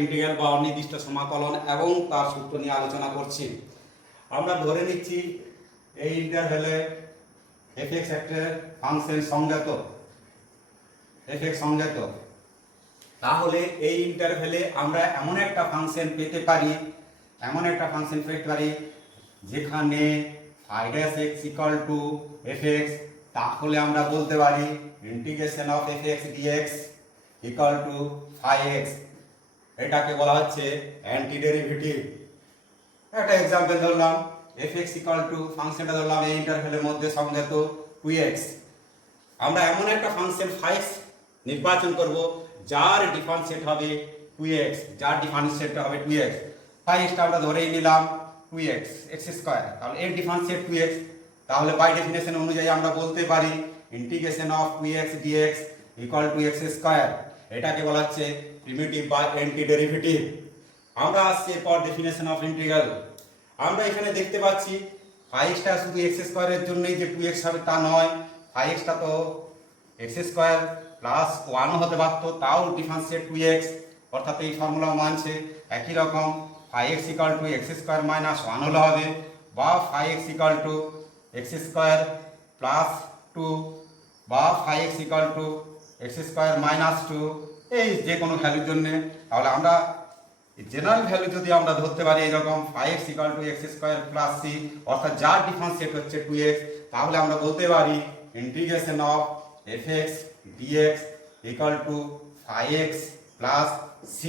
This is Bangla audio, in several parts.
ইন্টিগ্রাল বা অনির্দিষ্ট সমাকলন এবং তার সূত্র নিয়ে আলোচনা করছি। আমরা ধরে নিচ্ছি এই ইন্টারভ্যালে fx একটা ফাংশন সংজ্ঞাত, fx সংজ্ঞাত। তাহলে এই ইন্টারভ্যালে আমরা এমন একটা ফাংশন পেতে পারি, যেখানে φ(x) fx, তাহলে আমরা বলতে পারি integration of fx dx φx। এটাকে বলা হচ্ছে অ্যান্টি ডেরিভেটিভ। একটা एग्जांपल ধরলাম, fx ফাংশনটা ধরলাম এই ইন্টারভ্যালের মধ্যে সংজ্ঞাত 2x। আমরা এমন একটা ফাংশন φx নির্বাচন করব যার ডিফারেন্সিয়েট হবে 2x, φx টা আমরা ধরেই নিলাম 2x x²। তাহলে এর ডিফারেন্সিয়েট 2x, তাহলে বাই ডেফিনেশন অনুযায়ী আমরা বলতে পারি integration of 2x dx x²। এটাকে বলা হচ্ছে প্রিমিটিভ বা অ্যান্টি ডেরিভেটিভ। আমরা আসছি এরপর ডেফিনেশন অফ ইন্টিগ্রাল। আমরা এখানে দেখতে পাচ্ছি φx টা শুধু x² এর জন্যই যে 2x হবে তা নয়, φx টা তো x² প্লাস 1 হতে পারত, তাও ডিফারেন্সিয়েট 2x, অর্থাৎ এই ফর্মুলা মানছে। একই রকম φx x² মাইনাস 1 হলে হবে, বা φx x² প্লাস 2, বা φx x² মাইনাস 2, এই যে কোনো ভ্যালুর জন্য। তাহলে আমরা জেনারেল ভ্যালু যদি আমরা ধরতে পারি এরকম φx x² প্লাস c, অর্থাৎ যার ডিফারেন্সিয়েট হচ্ছে 2x, তাহলে আমরা বলতে পারি integration of fx dx φx plus c।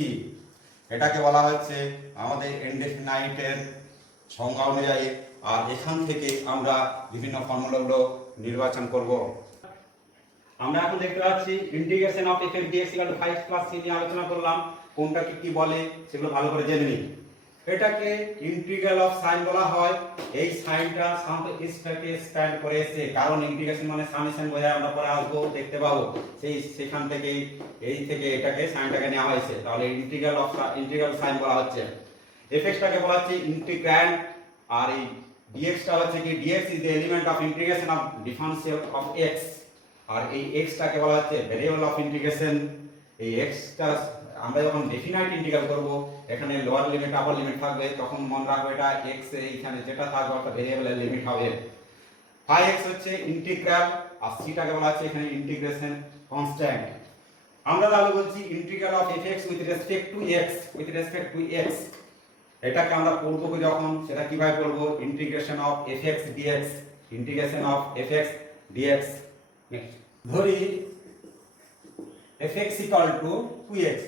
এটাকে বলা হচ্ছে আমাদের ইনডেফিনাইটের সংজ্ঞা অনুযায়ী। আর এখান থেকে আমরা বিভিন্ন ফর্মুলাগুলো নির্বাচন করব। আমরা এখন দেখতে পাচ্ছি integration of fx dx φx plus c নিয়ে আলোচনা করলাম। কোনটাকে কি বলে সেগুলো ভালো করে জেনে নিন। এটাকে ইন্টিগ্রাল অফ সাইন বলা হয়। এই সাইনটা সাধারণত এসটাকে স্প্যান করে এসে, কারণ ইন্টিগ্রেশন মানে সামেশন বোঝায়, আমরা পরে আসবো দেখতে পাবো, সেখান থেকে এই থেকে এটাকে সাইনটাকে নেওয়া হয়েছে। তাহলে ইন্টিগ্রাল সাইন বলা হচ্ছে। fx টাকে বলা হচ্ছে ইন্টিগ্র্যান্ড, আর এই dx টা হচ্ছে কি dx is the element of integration of differential of x, আর এই x টাকে বলা হচ্ছে ভেরিয়েবল অফ ইন্টিগ্রেশন। এই x টা আমরা যখন ডেফিনাইট ইন্টিগ্রাল করব, এখানে লোয়ার লিমিট আপার লিমিট থাকবে, তখন মনে রাখবে এটা x এইখানে যেটা থাকবে অর্থাৎ ভেরিয়েবলের লিমিট হবে। φx হচ্ছে ইন্টিগ্রাল, আর c টাকে বলা হচ্ছে এখানে ইন্টিগ্রেশন কনস্ট্যান্ট। আমরা তাহলে বলছি integral of fx with respect to x। এটাকে আমরা করব যখন, সেটা কিভাবে করব, ইন্টিগ্রেশন অফ fx dx। ধরি fx = 2x,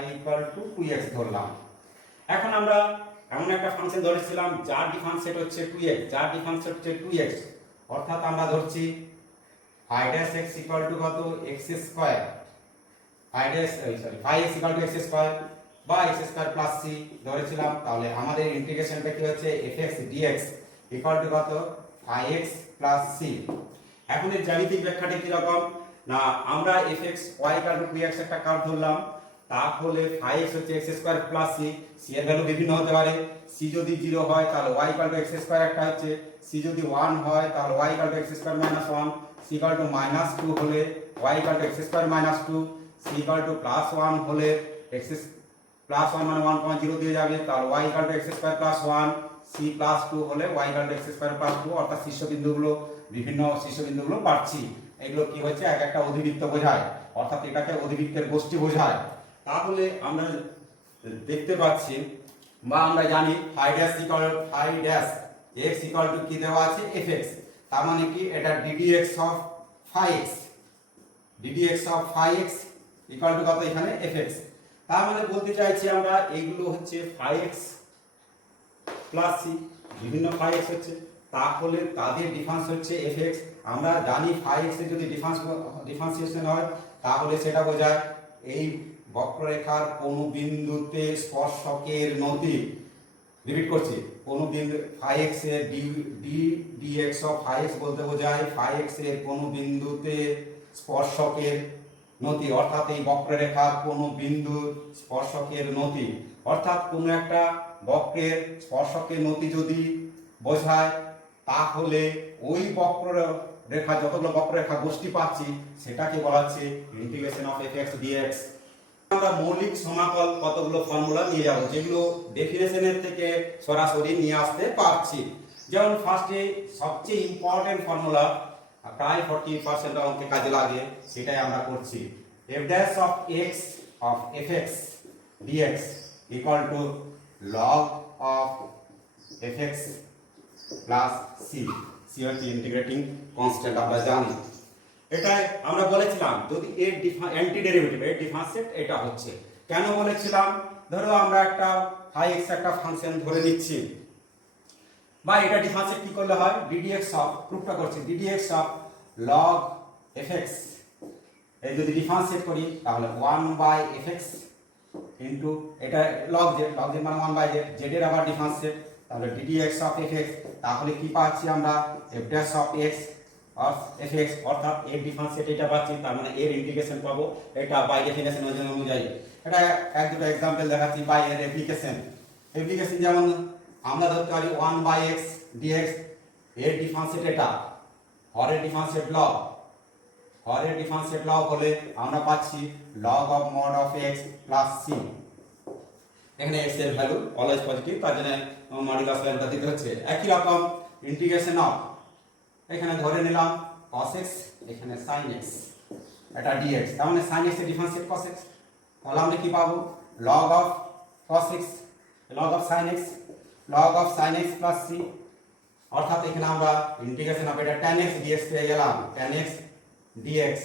y 2x ধরলাম। এখন আমরা এমন একটা ফাংশন ধরেছিলাম যার ডিফারেন্সিয়েট হচ্ছে 2x, অর্থাৎ আমরা ধরছি φx কত, x² φx বা x² প্লাস c ধরেছিলাম। তাহলে আমাদের ইন্টিগ্রেশনটা কি হচ্ছে fx dx কত, φx প্লাস c। এখন এর জ্যামিতিক ব্যাখ্যাটা কি রকম না, আমরা fx y 2x একটা কার্ভ ধরলাম, তাহলে φx হচ্ছে x² প্লাস c। c এর ভ্যালু বিভিন্ন হতে পারে। c যদি 0 হয় তাহলে y x² একটা হচ্ছে, c যদি 1 হয় তাহলে y x² minus 1, c minus 2 হলে y x² minus 2, c plus 1 হলে x plus 1 মানে 1.0 দিয়ে যাবে, তাহলে y x² plus 1, c plus 2 হলে y x² plus 2, অর্থাৎ বিভিন্ন শীর্ষবিন্দুগুলো পাচ্ছি। এগুলো কি হচ্ছে, এক একটা অধিবৃত্ত বোঝায়, অর্থাৎ এটাকে অধিবৃত্তের গোষ্ঠী বোঝায়। তাহলে আমরা দেখতে পাচ্ছি বা আমরা জানি ফাই ড্যাশ x কি দেওয়া আছে fx, তার মানে কি এটা ddx অফ ফাই এক্স কত এখানে fx। তার মানে বলতে চাইছি আমরা এইগুলো হচ্ছে φx প্লাস c, বিভিন্ন φx হচ্ছে, তাহলে তাদের ডিফারেন্স হচ্ছে fx। আমরা জানি φx এর যদি ডিফারেন্সিয়েশন হয় তাহলে সেটা বোঝায় এই বক্ররেখার কোন বিন্দুতে স্পর্শকের নতি। রিপিট করছি, কোন বিন্দু φx এর dx অফ φx বলতে বোঝায় φx এর কোন বিন্দুতে স্পর্শকের নতি, অর্থাৎ এই বক্ররেখার কোন বিন্দুর স্পর্শকের নতি, অর্থাৎ কোন একটা বক্রের স্পর্শকের নতি যদি বোঝায়, তাহলে ওই বক্ররেখা যতগুলো বক্ররেখা গোষ্ঠী পাচ্ছি সেটাকে বলা হচ্ছে ইন্টিগ্রেশন অফ fx dx। আমরা মৌলিক সমাকল কতগুলো ফর্মুলা নিয়ে যাব যেগুলো ডেফিনেশনের থেকে সরাসরি নিয়ে আসতে পারছি। যেমন ফার্স্টে সবচেয়ে ইম্পর্টেন্ট ফর্মুলা প্রায় 40% অঙ্কে কাজে লাগে, সেটাই আমরা করছি। f dash of x of fx dx equal to log of fx plus c। c হচ্ছে ইন্টিগ্রেটিং কনস্ট্যান্ট, আমরা জানি। এটা আমরা বলেছিলাম যদি এর অ্যান্টি ডেরিভেটিভ এর ডিফারেন্সিয়েট এটা হচ্ছে। কেন বলেছিলাম? ধরো আমরা একটা x একটা ফাংশন ধরে নিচ্ছি, বা এটা ডিফারেন্সিয়েট কি করলে হয়, ddx অফ, প্রুফটা করছি, ddx অফ log fx এই যদি ডিফারেন্সিয়েট করি তাহলে 1/fx ইনটু এটা log z মানে 1/z, z এর আবার ডিফারেন্সিয়েট, তাহলে ddx অফ fx, তাহলে কি পাচ্ছি আমরা f dash of x of fx, অর্থাৎ এর ডিফারেন্সিয়েট এটা পাচ্ছি, তার মানে এর ইন্টিগ্রেশন পাবো এটা বাই ডেফিনেশন অনুযায়ী। এটা এক দুটো एग्जांपल দেখাচ্ছি বাই এর অ্যাপ্লিকেশন। যেমন আমরা ধরতে পারি 1/x dx, এর ডিফারেন্সিয়েট এটা, হরের ডিফারেন্সিয়েট log, হরের ডিফারেন্সিয়েট log হলে আমরা পাচ্ছি log of mod of x plus c। এখানে x এর ভ্যালু অলওয়েজ পজিটিভ, তার জন্য মডুলাস ভ্যালুটা দিতে হচ্ছে। একই রকম ইন্টিগ্রেশন অফ, এখানে ধরে নিলাম cos x, এখানে sin x, এটা dx, তার মানে sin x এর ডিফারেন্সিয়েট cos x, তাহলে আমরা কি পাবো log of cos x, log of sin x, log of sin x plus c, অর্থাৎ এখানে আমরা ইন্টিগ্রেশন অফ এটা tan x dx পেয়ে গেলাম, tan x dx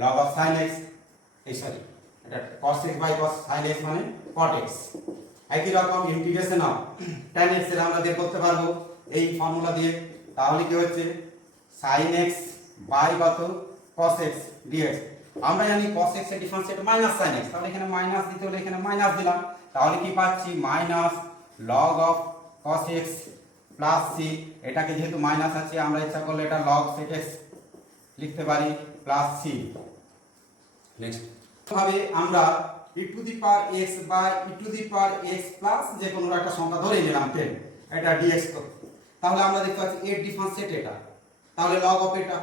log of sin x, এটা cos x by cos sin x মানে cot x। একই রকম ইন্টিগ্রেশন অফ tan x এর আমরা বের করতে পারবো এই ফর্মুলা দিয়ে, তাহলে কি হচ্ছে sin x by কত cos x dx। আমরা জানি cos x এর ডিফারেন্সিয়েট মাইনাস sin x, তাহলে এখানে মাইনাস দিতে হলে এখানে মাইনাস দিলাম, তাহলে কি পাচ্ছি minus log of cos x plus c, এটাকে যেহেতু মাইনাস আছে আমরা ইচ্ছা করলে এটা log sec x লিখতে পারি প্লাস c। নেক্সট ভাবে আমরা e to the power x by e to the power x plus যে কোনো একটা সংখ্যা ধরে নিলাম 10, এটা dx, তাহলে আমরা দেখতে পাচ্ছি এর ডিফারেন্সিয়েট এটা, তাহলে log of এটা,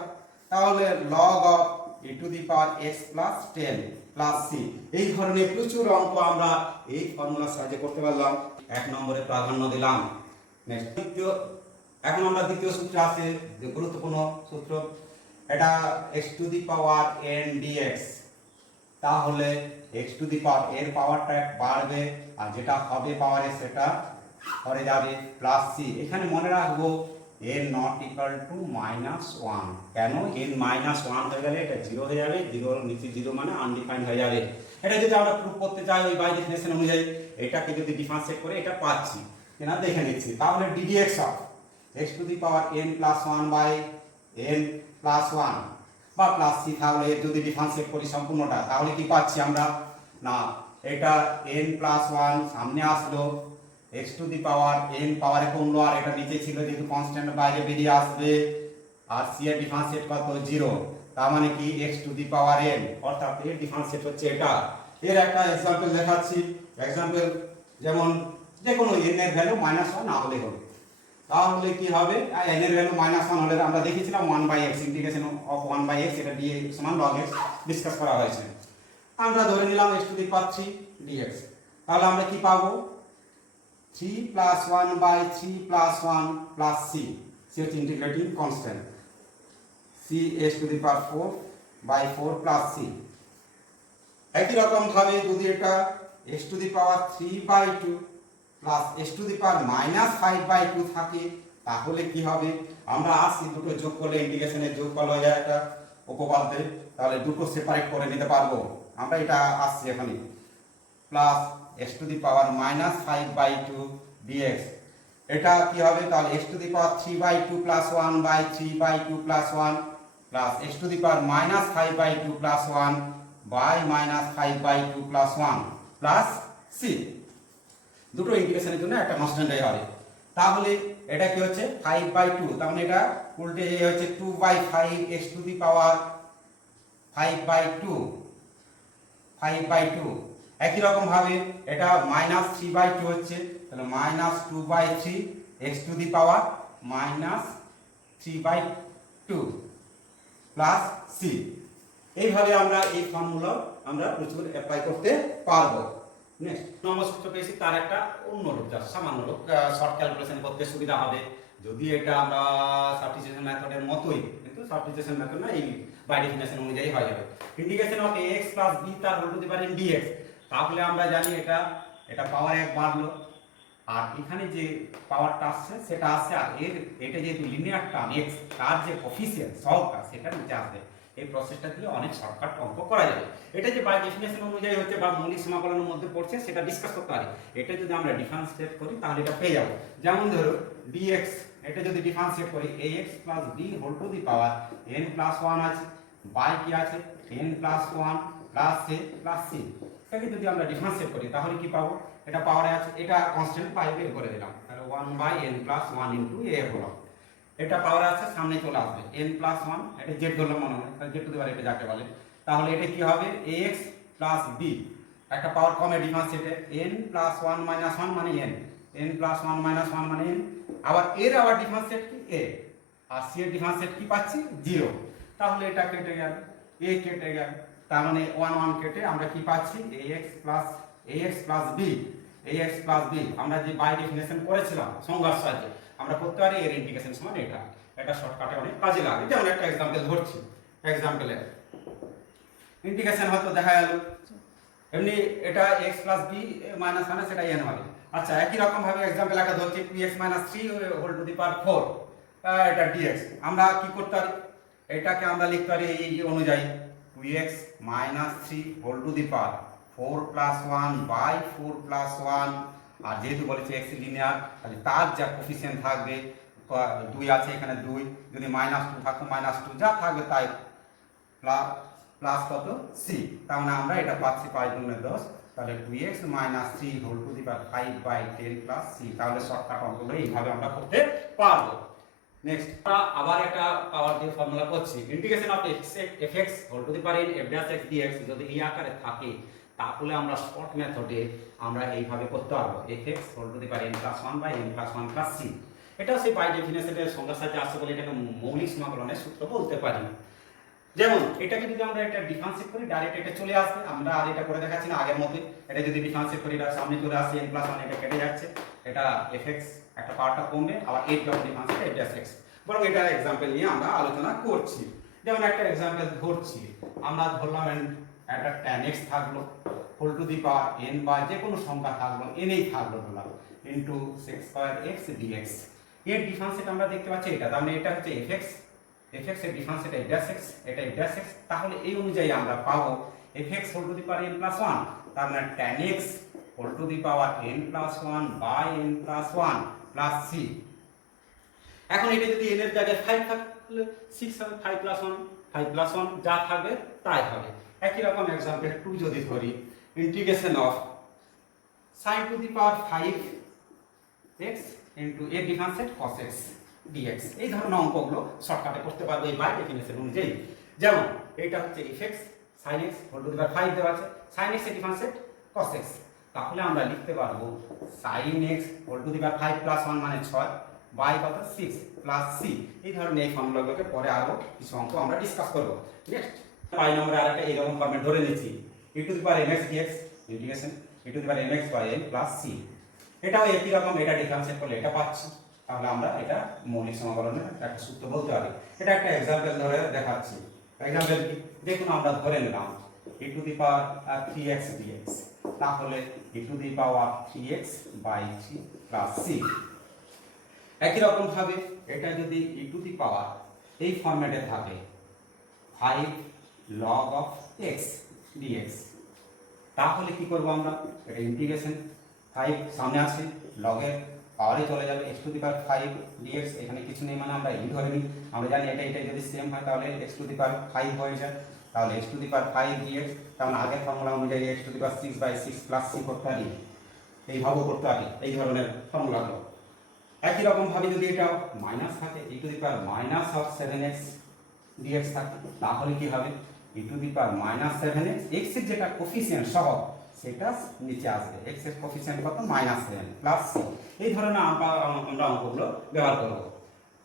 তাহলে log of e to the power x plus 10 plus c। এই ধরনের প্রচুর অঙ্ক আমরা এই ফর্মুলার সাহায্যে করতে পারলাম। এক নম্বরে প্রাধান্য দিলাম। নেক্সট দ্বিতীয়, এখন আমরা দ্বিতীয় সূত্র আছে যে গুরুত্বপূর্ণ সূত্র, এটা x to the power n dx, তাহলে x টু দি পাওয়ার এর পাওয়ারটা বাড়বে আর যেটা হবে পাওয়ারে সেটা পরে যাবে প্লাস c। এখানে মনে রাখবো n নট ইকুয়াল টু -1, কেন n -1 হয়ে গেলে এটা 0 হয়ে যাবে, 0 এর নিচে 0 মানে আনডিফাইন্ড হয়ে যাবে। এটা যদি আমরা প্রুফ করতে চাই ওই বাই ডেফিনেশন অনুযায়ী, এটাকে যদি ডিফারেন্সিয়েট করে এটা পাচ্ছি কিনা দেখে নিচ্ছি, তাহলে ddx of x to the power n plus 1 by n plus 1 বা প্লাস c, তাহলে এর যদি ডিফারেন্সিয়েট করি সম্পূর্ণটা তাহলে কি পাচ্ছি আমরা, না এটা n প্লাস 1 সামনে আসলো, x to the power n পাওয়ারে কমলো আর এটা নিচে ছিল যেহেতু কনস্ট্যান্ট বাইরে বেরিয়ে আসবে, আর c এর ডিফারেন্সিয়েট কত 0, তার মানে কি x to the power n, অর্থাৎ এর ডিফারেন্সিয়েট হচ্ছে এটা। এর একটা एग्जांपल দেখাচ্ছি। एग्जांपल যেমন যে কোনো n এর ভ্যালু -1 না হলে হবে, তাহলে কি হবে n এর ভ্যালু -1 হলে আমরা দেখেছিলাম 1/x, ইন্টিগ্রেশন অফ 1/x, এটা dx সমান log x ডিসকাস করা হয়েছে। আমরা ধরে নিলাম x to the power 3 dx, তাহলে আমরা কি পাবো 3 plus 1/3 plus 1 plus c, c হচ্ছে integrating constant, c x to the power 4/4 plus c। একই রকম ভাবে যদি এটা x to the power 3/2 plus x to the power -5/2 থাকে তাহলে কি হবে, আমরা আসি দুটো যোগ করলে ইন্টিগ্রেশনের যোগফল হয়ে যায় একটা উপপাদ্যে, তাহলে দুটো সেপারেট করে নিতে পারবো আমরা, এটা আসছে এখানে plus x to the power -5/2 dx, এটা কি হবে তাহলে x to the power 3/2 plus 1/3/2 plus 1 plus x to the power -5/2 plus 1 by -5/2 plus 1 plus c। দুটো ইন্টিগ্রেশনের জন্য একটা কনস্ট্যান্ট হবে, তাহলে এটা কি হচ্ছে 5/2, তার মানে এটা উল্টে হচ্ছে 2/5 x টু দি পাওয়ার 5/2। একই রকম ভাবে এটা -3/2 হচ্ছে, তাহলে -2/3 x to the power -3/2 plus c। এইভাবে আমরা এই ফর্মুলা আমরা প্রচুর অ্যাপ্লাই করতে পারবো। নেক্সট নম্বর সূত্র পেয়েছি, তার একটা অন্য রূপ, যা সামান্য রূপ, শর্ট ক্যালকুলেশন করতে সুবিধা হবে। যদি এটা আমরা সাবস্টিটিউশন মেথডের মতোই, কিন্তু সাবস্টিটিউশন মেথড না, এই বাই ডেফিনেশন অনুযায়ী হয়ে যাবে। Integration of ax plus b তার whole to the power dx, তাহলে আমরা জানি এটা পাওয়ার 1 বাড়লো, আর এখানে যে পাওয়ারটা আসছে সেটা আসছে, আর এটা যেহেতু লিনিয়ার টার্ম x, তার যে কোফিসিয়েন্ট সহগটা সেটা নিচে আসবে। এই প্রসেসটা দিলে অনেক শর্টকাট অঙ্ক করা যাবে। এটা যে বাই ডেফিনেশন অনুযায়ী হচ্ছে বা মৌলিক সমাকলনের মধ্যে পড়ছে সেটা ডিসকাস করতে পারি। এটা যদি আমরা ডিফারেন্সিয়েট করি তাহলে এটা পেয়ে যাব। যেমন ধরো dx, এটা যদি ডিফারেন্সিয়েট করি ax plus b whole to the power n plus 1 আছে, বাই কি আছে n plus 1 plus a plus c। এটাকে যদি আমরা ডিফারেন্সিয়েট করি তাহলে কি পাবো, এটা পাওয়ারে আছে, এটা কনস্ট্যান্ট পাই বের করে দিলাম, তাহলে 1 by n plus 1 into a হলো। এটা পাওয়ার আছে, সামনে চলে আসবে n প্লাস 1, এটা z ধরলাম মনে হয়, তাহলে z টু দি পাওয়ার এটা যাকে বলে, তাহলে এটা কি হবে ax প্লাস b, একটা পাওয়ার কমে ডিফারেন্সিয়েটে n প্লাস 1 মাইনাস 1 মানে n প্লাস 1 মাইনাস 1 মানে n, আবার এর আবার ডিফারেন্সিয়েট কি a, আর c এর ডিফারেন্সিয়েট কি পাচ্ছি 0, তাহলে এটা কেটে গেল, a কেটে গেল, তার মানে 1 1 কেটে আমরা কি পাচ্ছি ax plus b, ax plus b আমরা যে বাই ডেফিনেশন করেছিলাম সংজ্ঞার সাহায্যে আমরা করতে পারি এর ইন্টিগ্রেশন সমান এটা শর্টকাটে অনেক কাজে লাগে। যেমন একটা एग्जांपल ধরছি, एग्जांपल এর ইন্টিগ্রেশন হয়তো দেখা গেল এমনি এটা x প্লাস b মাইনাস 1 সেটা n হবে। আচ্ছা একই রকম ভাবে एग्जांपल একটা ধরছি 2x 3 whole to the power 4, এটা dx, আমরা কি করতে পারি, এটাকে আমরা লিখতে পারি এই অনুযায়ী 2x 3 whole to the power 4 plus 1 by 4 plus 1, আর যেহেতু বলেছে x লিনিয়ার তাহলে তার যা কোফিসিয়েন্ট থাকবে 2 আছে, এখানে 2, যদি -2 থাকতো -2 যা থাকবে তাই প্লাস কত c, তার মানে আমরা এটা পাচ্ছি 5 গুণে 10, তাহলে 2x 3 whole to the power 5 by 10 plus c। তাহলে শর্টকাট অঙ্কগুলো এইভাবে আমরা করতে পারবো। নেক্সট আবার একটা পাওয়ার দিয়ে ফর্মুলা করছি, integration of fx whole to the power n f dash x dx যদি এই আকারে থাকে তাহলে আমরা শর্ট মেথডে আমরা এইভাবে করতে পারবো, fx whole to the power n plus 1 by n plus 1 plus c। এটা সেই বাই ডেফিনেশনের সংজ্ঞার সাথে আসছে বলে এটাকে মৌলিক সমাকলনের সূত্র বলতে পারি। যেমন এটাকে যদি আমরা একটা ডিফারেন্সিয়েট করি ডাইরেক্ট এটা চলে আসবে, আমরা আর এটা করে দেখাচ্ছি না আগের মতই, এটা যদি ডিফারেন্সিয়েট করি এটা সামনে চলে আসছে n প্লাস 1, এটা কেটে যাচ্ছে, এটা fx একটা পাওয়ারটা কমবে, আবার 8 যখন ডিফারেন্সিয়েট f dash x, বরং এটা एग्जांपल নিয়ে আমরা আলোচনা করছি। যেমন একটা एग्जांपल ধরছি, আমরা ধরলাম একটা tan x থাকলো whole to the power n বা যে কোনো সংখ্যা থাকলো n এই থাকলো ধরলাম into sec square x dx, এর ডিফারেন্সিয়েট আমরা দেখতে পাচ্ছি এটা, তার মানে এটা হচ্ছে fx এর ডিফারেন্সিয়েট f dash x, এটা f dash x, তাহলে এই অনুযায়ী আমরা পাবো fx whole to the power n plus 1, তার মানে tan x whole to the power n plus 1 by n plus 1 plus c। এখন এটা যদি n এর জায়গায় 5 থাকলে 6 হবে, 5 প্লাস 1 যা থাকবে তাই হবে। একই রকম एग्जांपल 2 যদি ধরি, integration of sin two the power 5x into এর ডিফারেন্সিয়েট cos x dx, এই ধরনের অঙ্কগুলো শর্টকাটে করতে পারবো এই বাই ডেফিনেশন অনুযায়ী। যেমন এইটা হচ্ছে fx sin x whole to the power 5 দেওয়া আছে, sin x এর ডিফারেন্সিয়েট cos x, তাহলে আমরা লিখতে পারবো sin x whole to the power 5 plus 1 মানে 6 বাই কত 6 প্লাস c। এই ধরনের এই ফর্মুলাগুলোকে পরে আরো কিছু অঙ্ক আমরা ডিসকাস করব। নেক্সট 5 নম্বরে আরেকটা এইরকম ফর্মে ধরে নিচ্ছি e to the power mx dx integration e to the power mx by n plus c, এটাও একই রকম, এটা ডিফারেন্সিয়েট করলে এটা পাচ্ছি, তাহলে আমরা এটা মৌলিক সমাকলনের একটা সূত্র বলতে পারি। এটা একটা एग्जांपल ধরে দেখাচ্ছি, एग्जांपल কি দেখুন, আমরা ধরে নিলাম e to the power 3x dx, তাহলে e to the power 3x by 3 plus c। একই রকম ভাবে এটা যদি e টু দি পাওয়ার এই ফরম্যাটে থাকে 5 log of x dx, তাহলে কি করব আমরা, এটা ইন্টিগ্রেশন 5 সামনে আছে log এর পাওয়ারে চলে যাবে x to the power 5 dx, এখানে কিছু নেই মানে আমরা এই ধরে নিই, আমরা জানি এটা যদি সেম হয় তাহলে x টু দি পাওয়ার 5 হয়ে যায়, তাহলে x to the power 5 dx, তাহলে আগের ফর্মুলা অনুযায়ী x to the power 6 by 6 plus c করতে পারি, এইভাবে করতে পারি এই ধরনের ফর্মুলাগুলো। একই রকম ভাবে যদি এটা মাইনাস থাকে e to the power minus of 7x dx থাকে, তাহলে কি হবে e to the power minus 7x, x এর যেটা কোফিসিয়েন্ট সহগ সেটা নিচে আসবে, x এর কোফিসিয়েন্ট কত -7 প্লাস c। এই ধরনের আমরা অঙ্কগুলো ব্যবহার করব।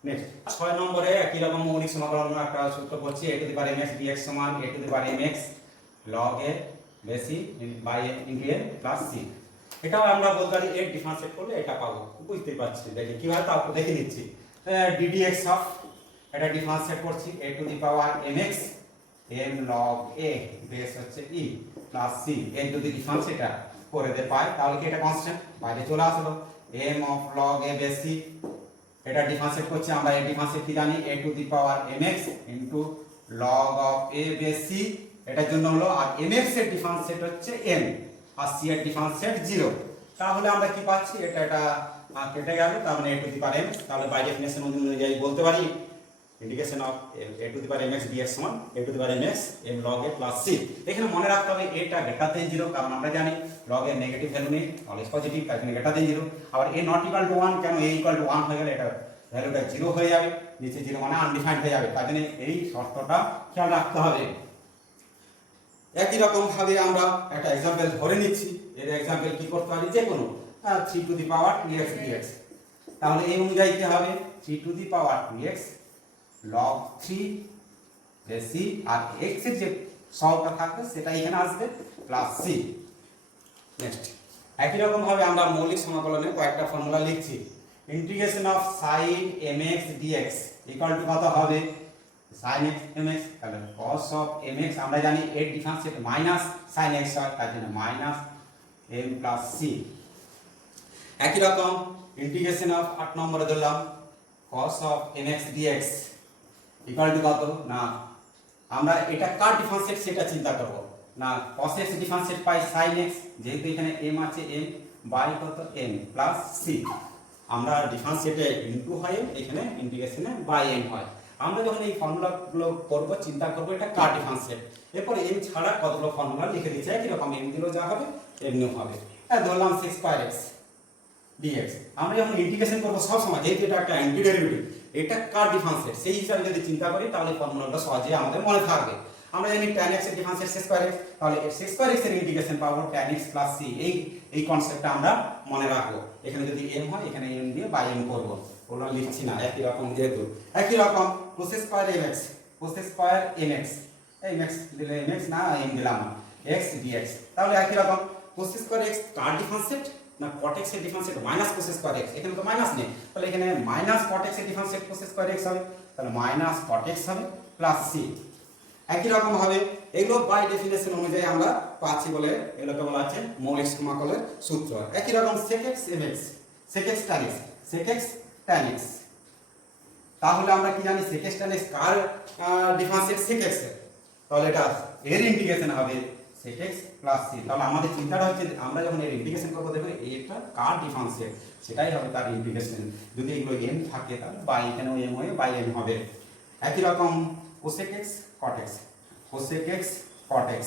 নেক্সট 6 নম্বরে একই রকম মৌলিক সমাকলনের একটা সূত্র করছি, a to the power mx dx সমান a to the power mx log a বেশি by a into a plus c. এটাও আমরা বলতে পারি এর ডিফারেন্সিয়েট করলে এটা পাবো। বুঝতেই পারছি, দেখি কিভাবে তা দেখে নিচ্ছি। ddx অফ এটা ডিফারেন্সিয়েট করছি a to the power mx m log a base হচ্ছে e প্লাস c এর যদি ডিফারেন্সিয়েট করে দে পাই তাহলে কি এটা কনস্ট্যান্ট বাইরে চলে আসলো। m of log a base c এটা ডিফারেন্সিয়েট করছি আমরা। এর ডিফারেন্সিয়েট কি জানি a to the power mx into log of a base c এটার জন্য হলো। আর mx এর ডিফারেন্সিয়েট হচ্ছে m আর c এর ডিফারেন্সিয়েট 0। তাহলে আমরা কি পাচ্ছি, এটা কেটে গেল, তার মানে a to the power m। তাহলে বাই ডেফিনেশন অনুযায়ী বলতে পারি integration of a to the power mx dx সমান a to the power mx m log a plus c। এখানে মনে রাখতে হবে এটা গ্রেটার দেন 0, কারণ আমরা জানি log এর নেগেটিভ ভ্যালু নেই, অলওয়েজ পজিটিভ, তাই জন্য গ্রেটার দেন 0। আবার a নট ইকুয়াল টু 1, কেন a ইকুয়াল টু 1 হয়ে গেলে এটা ভ্যালুটা 0 হয়ে যাবে, নিচে 0 মানে আনডিফাইন্ড হয়ে যাবে, তাই জন্য এই শর্তটা খেয়াল রাখতে হবে। একই রকম ভাবে আমরা একটা एग्जांपल ধরে নিচ্ছি। এর एग्जांपल কি করতে পারি, যে কোনো 3 two the power 2x dx। তাহলে এই অনুযায়ী কি হবে, 3 two the power 2x log 3 বেশি আর x এর যে সহগটা থাকবে সেটা এখানে আসবে প্লাস c। নেক্সট একই রকম ভাবে আমরা মৌলিক সমাকলনের কয়েকটা ফর্মুলা লিখছি। Integration of sin mx dx equal to কত হবে, sin x mx, তাহলে cos of mx আমরা জানি এর ডিফারেন্সিয়েট মাইনাস sin x হয়, তার জন্য মাইনাস m প্লাস c। একই রকম ইন্টিগ্রেশন অফ 8 নম্বরে ধরলাম cos of mx dx equal to কত না, আমরা এটা কার ডিফারেন্সিয়েট সেটা চিন্তা করব না। cos x ডিফারেন্সিয়েট পাই sin x, যেহেতু এখানে m আছে m বাই কত m প্লাস c, আমরা ডিফারেন্সিয়েটে ইনটু হয় এখানে ইন্টিগ্রেশনে বাই m হয়। আমরা যখন এই ফর্মুলাগুলো করব চিন্তা করব এটা কার ডিফারেন্সিয়েট, এরপর m ছাড়া কতগুলো ফর্মুলা লিখে দিচ্ছি, একই রকম m দিলেও যা হবে এমনিও হবে। ধরলাম sec স্কয়ার x dx, আমরা যখন ইন্টিগ্রেশন করব সব সময় যেহেতু এটা একটা অ্যান্টিডেরিভেটিভ, এটা কার ডিফারেন্সিয়েট সেই হিসাবে যদি চিন্তা করি তাহলে ফর্মুলাগুলো সহজেই আমাদের মনে থাকবে। আমরা জানি tan x এর ডিফারেন্সিয়েট sec স্কয়ার x, তাহলে sec স্কয়ার x এর ইন্টিগ্রেশন পাবো tan x প্লাস c। এই কনসেপ্টটা আমরা মনে রাখবো। এখানে যদি m হয় এখানে m দিয়ে বাই m করব, ওগুলো লিখছি না, একই রকম যেহেতু। একই রকম cos square mx, cos square mx, এই mx দিলে mx না m দিলাম x dx। তাহলে একই রকম cos স্কয়ার x কার ডিফারেন্সিয়েট না cot x এর differentiate minus cos square x, এখানে তো মাইনাস নেই, তাহলে এখানে মাইনাস cot x এর ডিফারেন্সিয়েট cos স্কয়ার x হবে, তাহলে মাইনাস cot x হবে প্লাস c। একই রকম ভাবে এগুলো বাই ডেফিনেশন অনুযায়ী আমরা পাচ্ছি বলে এগুলোকে বলা আছে মৌলিক সমাকলের সূত্র। একই রকম sec x mx, sec x tan x, sec x tan x, তাহলে আমরা কি জানি sec x tan x কার ডিফারেন্সিয়েট sec x এর, তাহলে এটা এর ইন্টিগ্রেশন হবে sec x প্লাস c। তাহলে আমাদের চিন্তাটা হচ্ছে আমরা যখন এর ইন্টিগ্রেশন করব দেখব এটা কার ডিফারেন্সিয়েট সেটাই হবে তার ইন্টিগ্রেশন। যদি এগুলো m থাকে তাহলে বাই এখানেও m হয়ে বাই m হবে। একই রকম cosec x cot x, cosec x cot x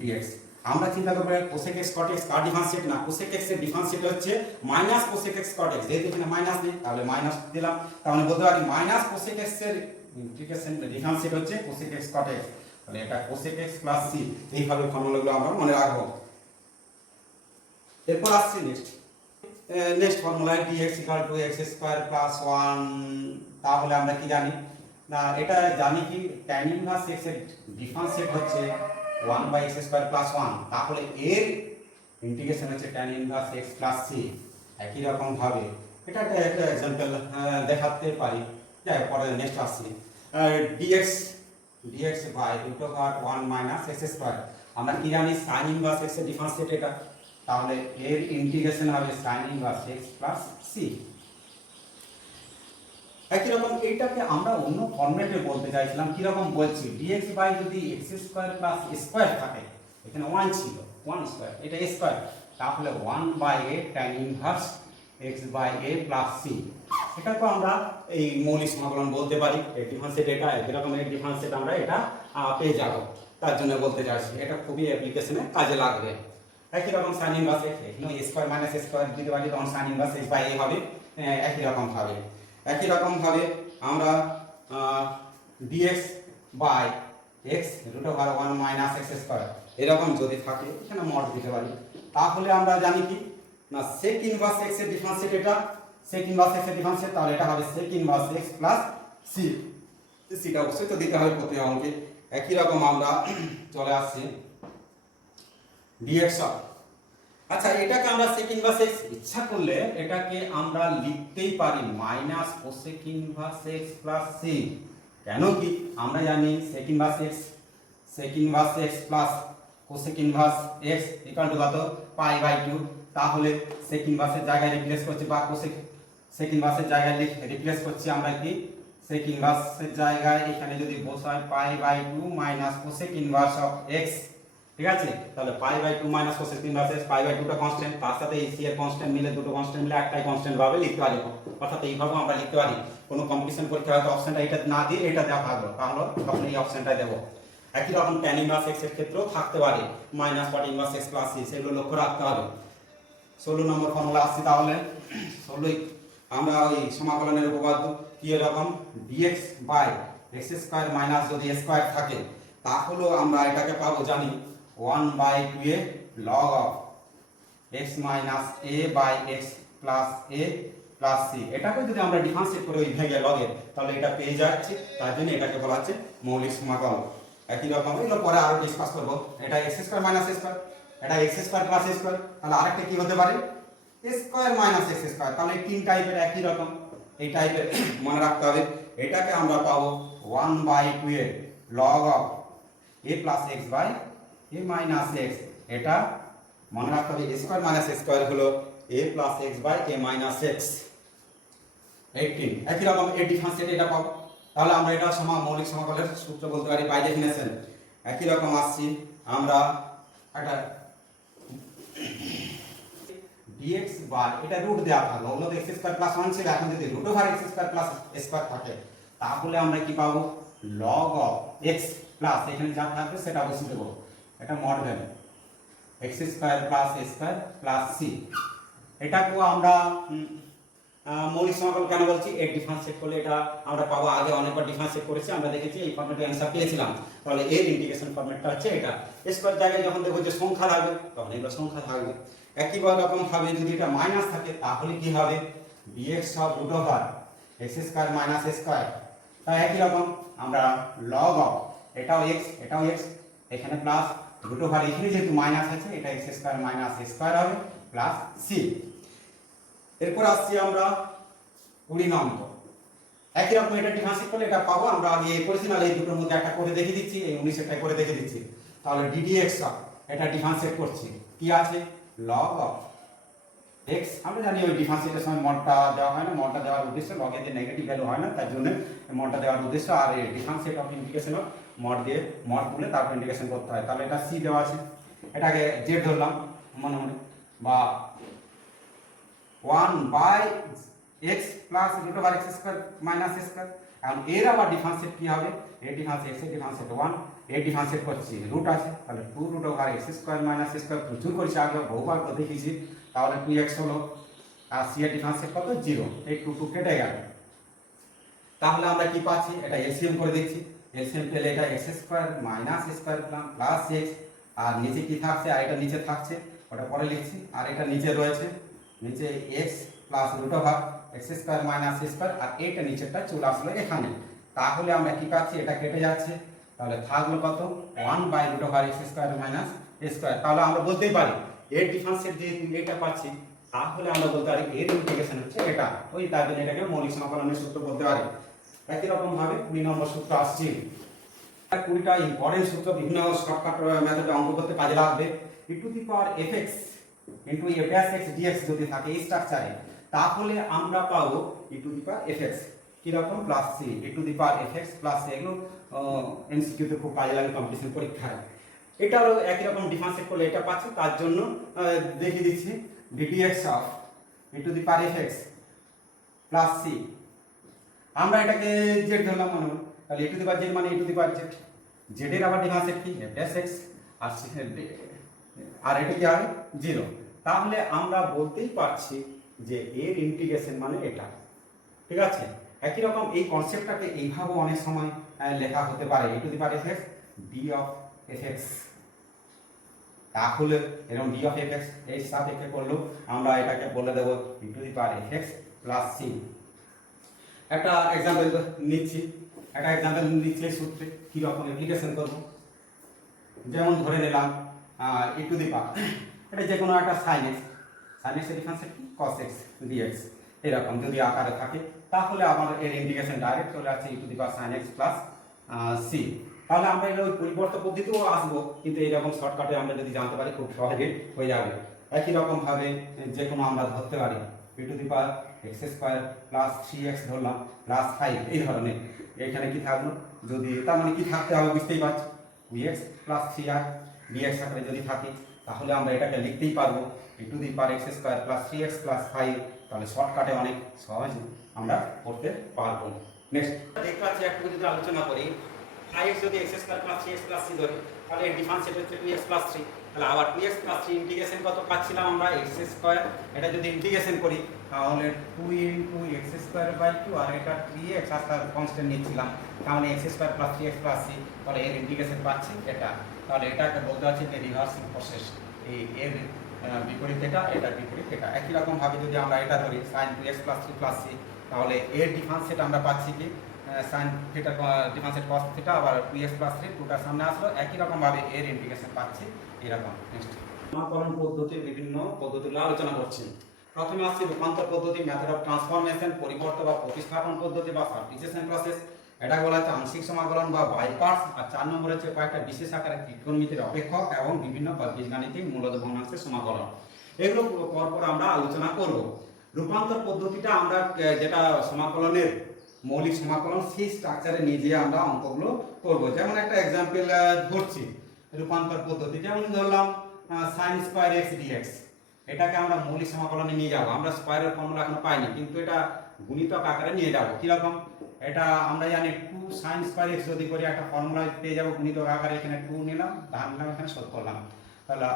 dx, আমরা চিন্তা করব cosec x cot x কার ডিফারেন্সিয়েট না, cosec x এর ডিফারেন্সিয়েট হচ্ছে minus cosec x cot x, যেহেতু এখানে মাইনাস নেই তাহলে মাইনাস দিলাম, তাহলে বলতে পারি মাইনাস cosec x এর ইন্টিগ্রেশন ডিফারেন্সিয়েট হচ্ছে cosec x cot x, তাহলে এটা cosec x প্লাস c। এইভাবে ফর্মুলাগুলো আমরা মনে রাখবো। এরপর আসছে next formula dx = x square plus 1। তাহলে আমরা কি জানি না, এটা জানি কি tan ইনভার্স x এর ডিফারেন্সিয়েট হচ্ছে 1/x স্কয়ার প্লাস 1, তাহলে এর ইন্টিগ্রেশন হচ্ছে tan inverse x plus c। একই রকম ভাবে এটা একটা एग्जांपल দেখাতে পারি, যাই পরে নেক্সট আসছে dx বাই √1 - x স্কয়ার। আমরা কি জানি sin ইনভার্স x এর ডিফারেন্সিয়েট এটা, তাহলে এর ইন্টিগ্রেশন হবে sin inverse x plus c। একই রকম এইটাকে আমরা অন্য ফরম্যাটে বলতে চাইছিলাম, কি রকম বলছি dx বাই যদি x স্কয়ার প্লাস স্কয়ার থাকে, এখানে 1 ছিল 1 স্কয়ার, এটা a স্কয়ার, তাহলে 1/a tan inverse x by a plus c। এটা তো আমরা এই মৌলিক সমাকলন বলতে পারি। এই ডিফারেন্সিয়েট এটা একই রকম এর ডিফারেন্সিয়েট আমরা এটা পেয়ে যাব, তার জন্য বলতে চাইছি এটা খুবই অ্যাপ্লিকেশনে কাজে লাগবে। একই রকম sin ইনভার্স x, এখানে a square minus a square দিতে পারি, তখন sin inverse x by a হবে। একই রকম ভাবে আমরা dx by x √1 - x square এরকম যদি থাকে এখানে মড দিতে পারি, তাহলে আমরা জানি কি না sec ইনভার্স x এর ডিফারেন্সিয়েট এটা, sec ইনভার্স x এর ডিফারেন্সিয়েট, তাহলে এটা হবে sec inverse x plus c। সিটা অবশ্যই তো দিতে হবে প্রতি অঙ্কে। একই রকম আমরা চলে আসছি ডিএক্স অফ, আচ্ছা এটাকে আমরা সেক ইনভার্স এক্স ইচ্ছা করলে এটাকে আমরা লিখতেই পারি minus cosec inverse x plus c. কেন কি আমরা জানি sec inverse x plus cosec inverse x equal to কত পাই বাই 2। তাহলে সেক ইনভার্সের জায়গায় রিপ্লেস করছি বা সেক ইনভার্সের জায়গায় রিপ্লেস করছি আমরা কি সেক ইনভার্সের জায়গায় এখানে যদি বসাই pi by 2 minus cosec inverse of x, ঠিক আছে। তাহলে pi by 2 minus cosec inverse x, pi by 2 টা কনস্ট্যান্ট, তার সাথে এই সি এর কনস্ট্যান্ট মিলে দুটো কনস্ট্যান্ট মিলে একটাই কনস্ট্যান্ট ভাবে লিখতে পারি, অর্থাৎ এইভাবে আমরা লিখতে পারি। কোনো কম্পিটিশন পরীক্ষা হয়তো অপশনটা এটা না দিয়ে এটা দেওয়া থাকলো, তাহলে তখন এই অপশনটাই দেবো। একই রকম ট্যান ইনভার্স এক্স এর ক্ষেত্রেও থাকতে পারে minus cot inverse x plus c, সেগুলো লক্ষ্য রাখতে হবে। 16 নম্বর ফর্মুলা আসছে, তাহলে 16 আমরা ওই সমাকলনের উপপাদ্য কি এরকম dx by x square minus যদি a স্কয়ার থাকে তাহলে আমরা এটাকে পাবো জানি 1 by 2a log of x minus a by x plus a plus c। এটাকে যদি আমরা ডিফারেন্সিয়েট করে ওই ভেঙে লগের, তাহলে এটা পেয়ে যাচ্ছে, তার জন্য এটাকে বলা হচ্ছে মৌলিক সমাকলন। একই রকম এগুলো পরে আরো ডিসকাস করব। এটা x square minus a square, এটা x square plus a square, তাহলে আরেকটা কি হতে পারে a square minus x square. তাহলে তিন টাইপের একই রকম এই টাইপের মনে রাখতে হবে। এটাকে আমরা পাবো 1 by 2a log of a plus x by a minus x। এটা মনে রাখতে হবে a square minus a square হলো a plus x by a minus x 18। একই রকম এর ডিফারেন্সিয়েট এটা পাবো, তাহলে আমরা এটা মৌলিক সমাকলনের সূত্র বলতে পারি বাই ডেফিনেশন। একই রকম আসছি আমরা একটা dx বার, এটা রুট দেওয়া থাকলো, ওগুলো তো x স্কয়ার প্লাস 1 ছিল, এখন যদি root over x square plus a square থাকে তাহলে আমরা কি পাবো log of x প্লাস এখানে যা থাকবে সেটা বসিয়ে দেবো, এটা mod value x square plus a square plus c। এটাকেও আমরা মৌলিক সমাকলন কেন বলছি, এর ডিফারেন্সিয়েট করলে এটা আমরা পাবো। আগে অনেকবার ডিফারেন্সিয়েট করেছি, আমরা দেখেছি এই ফরম্যাটে অ্যানসার পেয়েছিলাম। তাহলে এর ইন্টিগ্রেশন ফরম্যাটটা হচ্ছে এটা। স্কয়ার জায়গায় যখন দেখো যে সংখ্যা থাকবে তখন এগুলো সংখ্যা থাকবে। একই রকম ভাবে যদি এটা মাইনাস থাকে তাহলে কি হবে dx of root over x square minus a square. তাই একই রকম আমরা log অফ এটাও x এখানে প্লাস রুট ওভার, এখানে যেহেতু মাইনাস আছে এটা x square minus a square হবে প্লাস c। এরপর আসছি আমরা 20 নম্বর। একই রকম এটা ডিফারেন্সিয়েট করলে এটা পাবো। আমরা আগে করেছি না, এই দুটোর মধ্যে একটা করে দেখে দিচ্ছি, এই 19 একটা করে দেখে দিচ্ছি। তাহলে ddx এটা ডিফারেন্সিয়েট করছি, কি আছে log of x। আমরা জানি ওই ডিফারেন্সিয়েটের সময় মডটা দেওয়া হয় না, মডটা দেওয়ার উদ্দেশ্য লগের যে নেগেটিভ ভ্যালু হয় না তার জন্য মডটা দেওয়ার উদ্দেশ্য। আর এই differentiate of integration of mod দিয়ে মড তুলে তারপর ইন্টিগ্রেশন করতে হয়। তাহলে এটা c দেওয়া আছে, এটাকে z ধরলাম মনে মনে, বা 1 by x plus root over x square minus a square. এখন এর আবার ডিফারেন্সিয়েট কি হবে, এর ডিফারেন্সিয়েট x এর ডিফারেন্সিয়েট 1, এর ডিফারেন্সিয়েট করছি রুট আছে, তাহলে 2 root over x square minus a square প্রচুর করেছি আগে, বহুবার তো দেখিয়েছি। তাহলে 2x হলো, আর c এর ডিফারেন্সিয়েট কত 0, এই 2 2 কেটে গেল। তাহলে আমরা কি পাচ্ছি, এটা এলসিএম করে দিচ্ছি। এলসিএম পেলে এটা x square minus a square plus x, আর নিচে কি থাকছে, আর এটা নিচে থাকছে ওটা পরে লিখছি, আর এটা নিচে রয়েছে, নিচে x plus root over x square minus a square, আর এটা নিচেরটা চলে আসলো এখানে। তাহলে আমরা কি পাচ্ছি, এটা কেটে যাচ্ছে, তাহলে থাকলো কত 1 by root over x square minus a square. তাহলে আমরা বলতেই পারি এর ডিফারেন্সিয়েট যে এটা পাচ্ছি, তাহলে আমরা বলতে পারি এর ইন্টিগ্রেশন হচ্ছে এটা, ওই তার জন্য এটাকে মৌলিক সমাকলনের সূত্র বলতে পারি। একই রকম ভাবে 20 নম্বর সূত্র আসছে। 20টা ইম্পর্টেন্ট সূত্র, বিভিন্ন শর্টকাট মেথডে অঙ্ক করতে কাজে লাগবে। e to the power fx into f dash x dx যদি থাকে এই স্ট্রাকচারে, তাহলে আমরা পাবো e to the power fx কি রকম plus c, e to the power fx plus c। এগুলো এমসিকিউ তে খুব কাজে লাগে কম্পিটিশন পরীক্ষায়। এটারও একই রকম ডিফারেন্সিয়েট করলে এটা পাচ্ছি, তার জন্য দেখিয়ে দিচ্ছি ddx of e to the power fx plus c। আমরা এটাকে z ধরলাম মনে মনে, তাহলে e to the power z মানে e to the power z। z এর আবার ডিফারেন্সিয়েট কি f ড্যাশ x, আর এটা কি হবে 0। তাহলে আমরা বলতেই পারছি যে এর ইন্টিগ্রেশন মানে এটা, ঠিক আছে। একই রকম এই কনসেপ্টটাকে এইভাবে অনেক সময় লেখা হতে পারে e to the power fx d of fx। তাহলে এরকম d অফ fx এই সাপেক্ষে করলো আমরা এটাকে বলে দেব e to the power fx plus c। একটা एग्जांपल নিচ্ছি, একটা एग्जांपल নিচ্ছি সূত্রে কি রকম অ্যাপ্লিকেশন করব। যেমন ধরে নিলাম ই টু দি পাওয়ার, এটা যে কোনো একটা সাইন এক্সের ডিফারেন্সিয়েট কি cos x dx এরকম যদি আকারে থাকে, তাহলে আমার এর ইন্টিগ্রেশন ডাইরেক্ট চলে আসছে e to the power sine x plus c. তাহলে আমরা এটা ওই পরিবর্তন পদ্ধতিতেও আসবো, কিন্তু এইরকম শর্টকাটে আমরা যদি জানতে পারি খুব সহজে হয়ে যাবে। একই রকম ভাবে যে কোনো আমরা ধরতে পারি e to the power x square plus 3x ধরলাম প্লাস 5 এই ধরনের। এখানে কি থাকলো, যদি তার মানে কি থাকতে হবে বুঝতেই পারছি, 2x প্লাস 3r dx আকারে যদি থাকে, তাহলে আমরা এটাকে লিখতেই পারবো e to the power x square plus 3x plus 5। তাহলে শর্টকাটে অনেক সহজে আমরা করতে পারবো। নেক্সট দেখতে পাচ্ছি একটু যদি আলোচনা করি, 5x যদি x square plus 3x plus 3 ধরি, তাহলে এর ডিফারেন্সিয়েট হচ্ছে 2x প্লাস 3। তাহলে আবার 2x প্লাস 3 ইন্টিগ্রেশন কত পাচ্ছিলাম আমরা x স্কোয়ার, এটা যদি ইন্টিগ্রেশন করি তাহলে 2 ইনটু x স্কোয়ার বাই 2, আর এটা 3x আর তার কনস্ট্যান্ট নিচ্ছিলাম, তাহলে x square plus 3x plus 3, তাহলে এর ইন্টিগ্রেশন পাচ্ছি এটা। তাহলে এটাকে বলতে হচ্ছে যে রিভার্সিং প্রসেস, এই এর বিপরীত এটা, এটা বিপরীত এটা। একই রকম ভাবে যদি আমরা এটা ধরি sin 2x plus 3 plus c, তাহলে এর ডিফারেন্সিয়েট আমরা পাচ্ছি কি sin theta differentiate cos theta, আবার 2x প্লাস 3 2টার সামনে আসলো, একই রকম ভাবে এর ইন্টিগ্রেশন পাচ্ছি এরকম। নেক্সট সমাকলন পদ্ধতির বিভিন্ন পদ্ধতিগুলো আলোচনা করছি। প্রথমে আসছে রূপান্তর পদ্ধতি, মেথড অফ ট্রান্সফরমেশন, পরিবর্তন বা প্রতিস্থাপন পদ্ধতি বা সাবস্টিটিউশন প্রসেস, এটা বলা হচ্ছে আংশিক সমাকলন বা বাই পার্টস। আর 4 নম্বর হচ্ছে কয়েকটা বিশেষ আকারে ত্রিকোণমিতির অপেক্ষক এবং বিভিন্ন বীজগাণিতিক মূলদ ভগ্নাংশের সমাকলন। এগুলো পরপর আমরা আলোচনা করব। রূপান্তর পদ্ধতিটা আমরা যেটা সমাকলনের মৌলিক সমাকলন সেই স্ট্রাকচারে নিয়ে গিয়ে আমরা অঙ্কগুলো করব। যেমন একটা এক্সাম্পল ধরছি রূপান্তর পদ্ধতি, যেমন ধরলাম sin স্কয়ার x dx, এটাকে আমরা মৌলিক সমাকলনে নিয়ে যাব। আমরা স্কয়ারের ফর্মুলা এখনো পাইনি, কিন্তু এটা গুণিতক আকারে নিয়ে যাব। কি রকম, এটা আমরা জানি 2 sin স্কয়ার x যদি করি একটা ফর্মুলা পেয়ে যাব গুণিতক আকারে, এখানে 2 নিলাম, ধার নিলাম, এখানে শোধ করলাম। তাহলে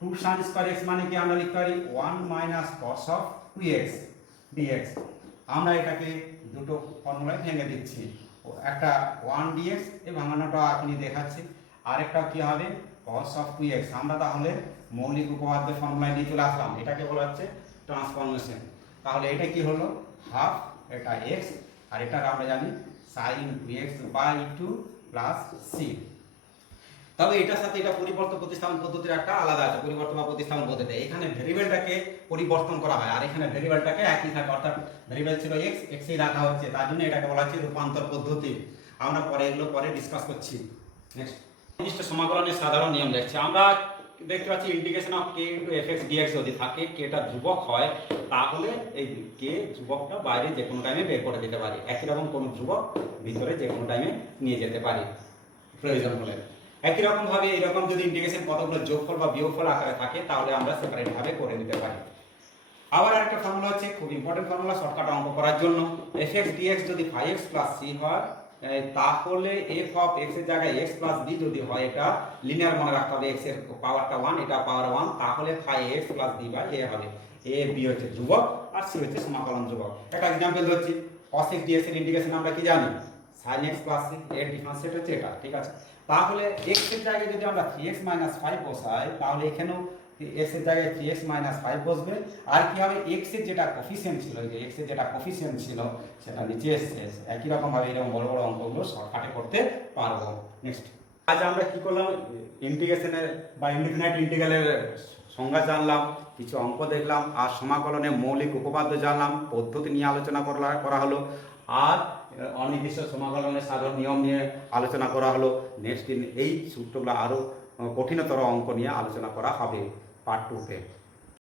2 sin স্কয়ার x মানে কি আমরা লিখতে পারি 1 minus cos of 2x dx। আমরা এটাকে দুটো ফর্মুলায় ভেঙে দিচ্ছি, একটা 1 dx এই ভাঙানোটা আপনি দেখাচ্ছি, আরেকটা কি হবে cos অফ 2x। আমরা তাহলে মৌলিক উপপাদ্য ফর্মুলায় নিয়ে চলে আসলাম, এটাকে বলা হচ্ছে ট্রান্সফরমেশন। তাহলে এটা কি হলো হাফ, এটা x, আর এটা আমরা জানি sin 2x by 2 plus c। তবে এটার সাথে এটা পরিবর্তন প্রতিস্থাপন পদ্ধতির একটা আলাদা আছে, পরিবর্তন বা প্রতিস্থাপন পদ্ধতি। এখানে ভেরিয়েবলটাকে পরিবর্তন করা হয়, আর এখানে ভেরিয়েবলটাকে একই থাকে, অর্থাৎ ভেরিয়েবল ছিল x, xই রাখা হচ্ছে, তার জন্য এটাকে বলা হচ্ছে রূপান্তর পদ্ধতি। আমরা পরে এগুলো পরে ডিসকাস করছি। নেক্সট নির্দিষ্ট সমাকলনের সাধারণ নিয়ম দেখছি আমরা। দেখতে পাচ্ছি integration of k into fx dx যদি থাকে, kটা ধ্রুবক হয়, তাহলে এই k ধ্রুবকটা বাইরে যে কোনো টাইমে বের করে দিতে পারি। একই রকম কোন ধ্রুবক ভিতরে যে কোনো টাইমে নিয়ে যেতে পারি প্রয়োজন হলে। একই রকম ভাবে এরকম যদি ইন্টিগ্রেশন কতগুলো যোগফল বা বিয়োগফল আকারে থাকে, তাহলে আমরা সেপারেট ভাবে করে নিতে পারি। আবার আরেকটা ফর্মুলা হচ্ছে খুব ইম্পর্টেন্ট ফর্মুলা শর্টকাট অঙ্ক করার জন্য, fx dx যদি 5x প্লাস c হয়, তাহলে f অফ x এর জায়গায় x প্লাস b যদি হয়, এটা লিনিয়ার মনে রাখতে হবে, x এর পাওয়ারটা 1, এটা পাওয়ার 1, তাহলে 5x plus b by a হবে। a b হচ্ছে ধ্রুবক আর c হচ্ছে সমাকলন ধ্রুবক। একটা एग्जांपल ধরছি, cos x dx এর ইন্টিগ্রেশন আমরা কি জানি sin x প্লাস c, এর ডিফারেন্সিয়েট হচ্ছে এটা, ঠিক আছে। তাহলে x এর জায়গায় যদি আমরা 3x 5 বসাই, তাহলে এখানেও x এর জায়গায় 3x 5 বসবে, আর কি হবে x এর যেটা কোফিসিয়েন্ট ছিল, যে x এর যেটা কোফিসিয়েন্ট ছিল সেটা নিচে এসেছে। একই রকম ভাবে এরকম বড় বড় অঙ্কগুলো শর্টকাটে করতে পারবো। নেক্সট আজ আমরা কি করলাম, ইন্টিগ্রেশনের বা ইনডিফিনাইট ইন্টিগ্রালের সংজ্ঞা জানলাম, কিছু অঙ্ক দেখলাম, আর সমাকলনের মৌলিক উপপাদ্য জানলাম, পদ্ধতি নিয়ে আলোচনা করা হলো, আর অনির্দিষ্ট সমাকলনের সাধারণ নিয়ম নিয়ে আলোচনা করা হলো। নেক্সট দিন এই সূত্রগুলো আরো কঠিনতর অঙ্ক নিয়ে আলোচনা করা হবে পার্ট 2 তে।